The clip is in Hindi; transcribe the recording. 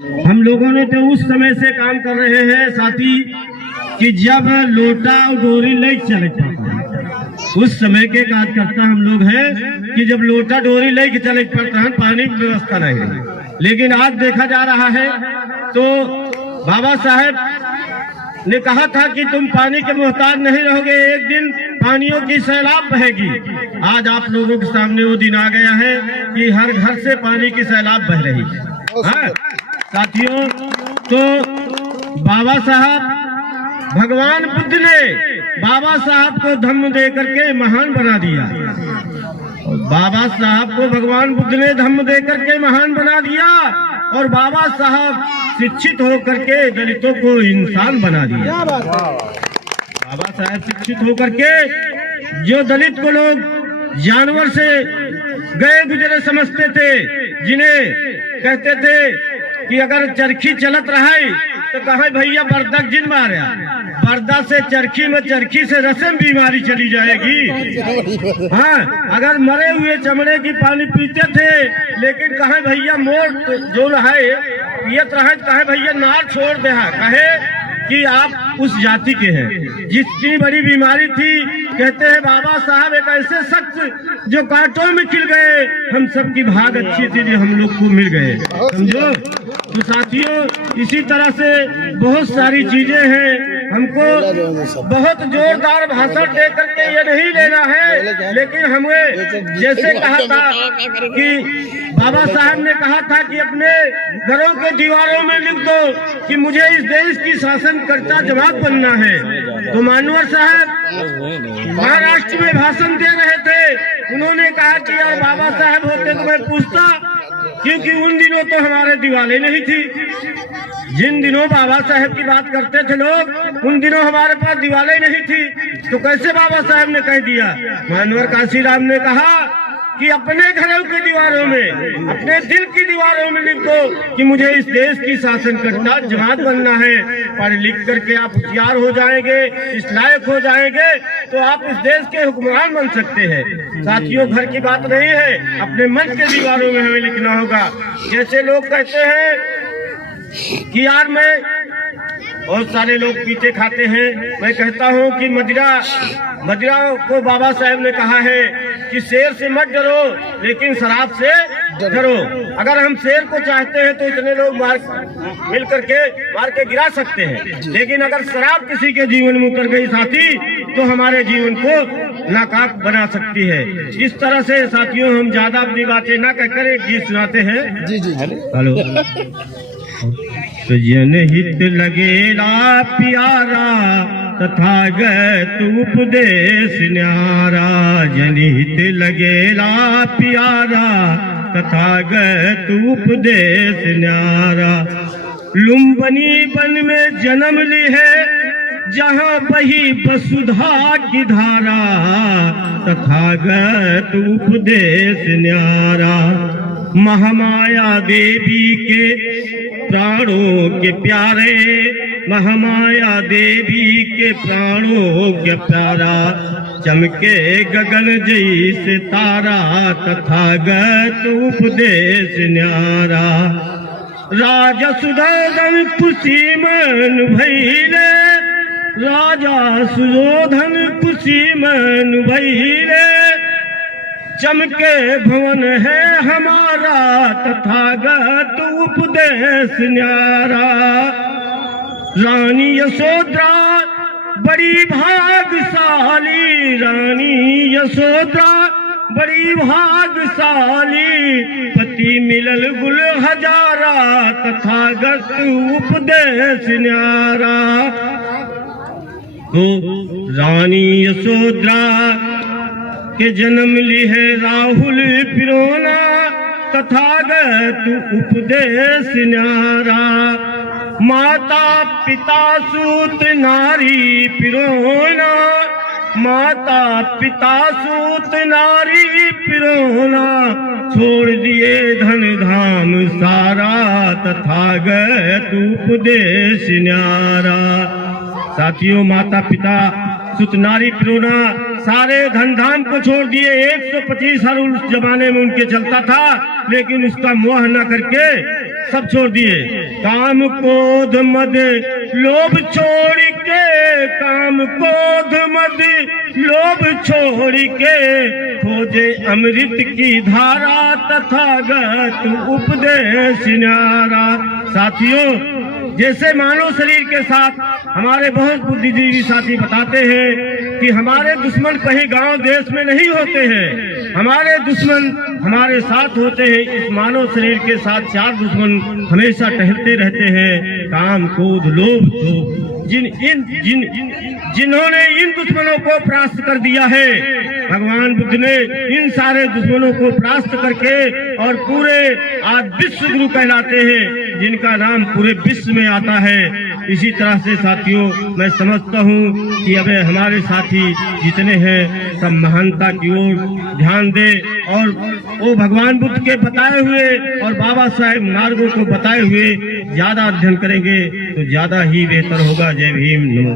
हम लोगों ने तो उस समय से काम कर रहे हैं साथी कि जब लोटा और डोरी ले चले पाता, उस समय के कार्यकर्ता हम लोग हैं कि जब लोटा डोरी ले के चले पड़ता है, पानी की व्यवस्था नहीं है। लेकिन आज देखा जा रहा है तो बाबा साहेब ने कहा था कि तुम पानी के मोहताज नहीं रहोगे, एक दिन पानियों की सैलाब बहेगी। आज आप लोगों के सामने वो दिन आ गया है कि हर घर से पानी की सैलाब बह रही है। साथियों, तो बाबा साहब भगवान बुद्ध ने बाबा साहब को धम्म दे करके महान बना दिया। बाबा साहब को भगवान बुद्ध ने धम्म दे करके महान बना दिया और बाबा साहब शिक्षित होकर के दलितों को इंसान बना दिया। बाबा साहब शिक्षित होकर के जो दलित को लोग जानवर से गए गुजरे समझते थे, जिन्हें कहते थे कि अगर चरखी चलत रहे तो कहे भैया बर्दक जिन मारे, बर्दा से चरखी में, चरखी से रस्म बीमारी चली जाएगी। हाँ, अगर मरे हुए चमड़े की पानी पीते थे, लेकिन कहे भैया मोर जो है पियत रहे, कहे भैया नार छोड़ दे, कहे कि आप उस जाति के हैं। जितनी बड़ी बीमारी थी, कहते हैं बाबा साहब एक ऐसे शख्स जो कांटों में खिल गए, हम सबकी भाग अच्छी थी जो हम लोग को मिल गए, समझो। तो साथियों, इसी तरह से बहुत सारी चीजें हैं। हमको बहुत जोरदार भाषण दे करके ये नहीं लेना है, लेकिन हमें जैसे कहा था कि बाबा साहब ने कहा था कि अपने घरों के दीवारों में लिख दो कि मुझे इस देश की शासनकर्ता जमात बनना है। तो मानवर साहब महाराष्ट्र में भाषण दे रहे थे, उन्होंने कहा कि यार बाबा साहब होते तो मैं पूछता, क्योंकि उन दिनों तो हमारे दिवाले नहीं थी। जिन दिनों बाबा साहब की बात करते थे लोग, उन दिनों हमारे पास दिवाले नहीं थी, तो कैसे बाबा साहब ने कह दिया। मानवर काशीराम ने कहा कि अपने घरों की दीवारों में, अपने दिल की दीवारों में लिख दो कि मुझे इस देश की शासनकर्ता जमात बनना है। पढ़ लिख करके आप होशियार हो जाएंगे, इस लायक हो जाएंगे, तो आप इस देश के हुक्मरान बन सकते हैं। साथियों, घर की बात नहीं है, अपने मन के दीवारों में हमें लिखना होगा। जैसे लोग कहते हैं कि यार मैं, बहुत सारे लोग पीते खाते हैं, मैं कहता हूं कि मदिरा को बाबा साहब ने कहा है कि शेर से मत डरो, लेकिन शराब से डरो। अगर हम शेर को चाहते हैं तो इतने लोग मिल करके मार के गिरा सकते हैं, लेकिन अगर शराब किसी के जीवन में उतर गई साथी, तो हमारे जीवन को नाकाब बना सकती है। इस तरह से साथियों, हम ज्यादा अपनी बातें ना कहकर एक गीत सुनाते हैं। जी जी, हेलो। तो जनहित लगेला प्यारा, तथागत उपदेश न्यारा। जनहित लगेला प्यारा, तथागत उपदेश न्यारा। लुम्बनी वन में जन्म ली है, जहाँ बही वसुधा की धारा। तथागत उपदेश न्यारा। महामाया देवी के प्राणों के प्यारे, महामाया देवी के प्राणों के प्यारा। चमके गगन जैसे तारा, तथागत उपदेश न्यारा। राजा सुधोधन खुशी मन भैले, राजा सुधोधन खुशी मन भैले। चमके भवन है हमारा, तथागत उपदेश न्यारा। रानी यशोधरा बड़ी भाग्यशाली, रानी यशोधरा बड़ी भाग्यशाली। पति मिलल गुल हजारा, तथागत उपदेश न्यारा। तो रानी यशोधरा के जन्म ली है राहुल पिरोना, तथागत उपदेश न्यारा। माता पिता सूत नारी पिरोना, माता पिता सूत नारी पिरोना। छोड़ दिए धन धाम सारा, तथागत उपदेश न्यारा। साथियों, माता पिता सुत नारी पिरोना, सारे धन धाम को छोड़ दिए। 125 साल उस जमाने में उनके चलता था, लेकिन उसका मोह न करके सब छोड़ दिए। काम क्रोध मद लोभ छोड़ के, काम क्रोध मद लोभ छोड़ के, खोजे अमृत की धारा तथागत उपदेश न्यारा। साथियों, जैसे मानव शरीर के साथ हमारे बहुत बुद्धिजीवी साथी बताते हैं कि हमारे दुश्मन कहीं गांव देश में नहीं होते हैं, हमारे दुश्मन हमारे साथ होते हैं। इस मानव शरीर के साथ 4 दुश्मन हमेशा टहलते रहते हैं, काम क्रोध लोभ शोक। जिन्होंने इन दुश्मनों को परास्त कर दिया है, भगवान बुद्ध ने इन सारे दुश्मनों को परास्त करके और पूरे आज विश्व गुरु कहलाते हैं, जिनका नाम पूरे विश्व में आता है। इसी तरह से साथियों, मैं समझता हूँ कि अब हमारे साथी जितने हैं सब महानता की ओर ध्यान दे और वो भगवान बुद्ध के बताए हुए और बाबा साहेब मार्गों को बताए हुए ज्यादा अध्ययन करेंगे तो ज्यादा ही बेहतर होगा। जय भीम, नमो।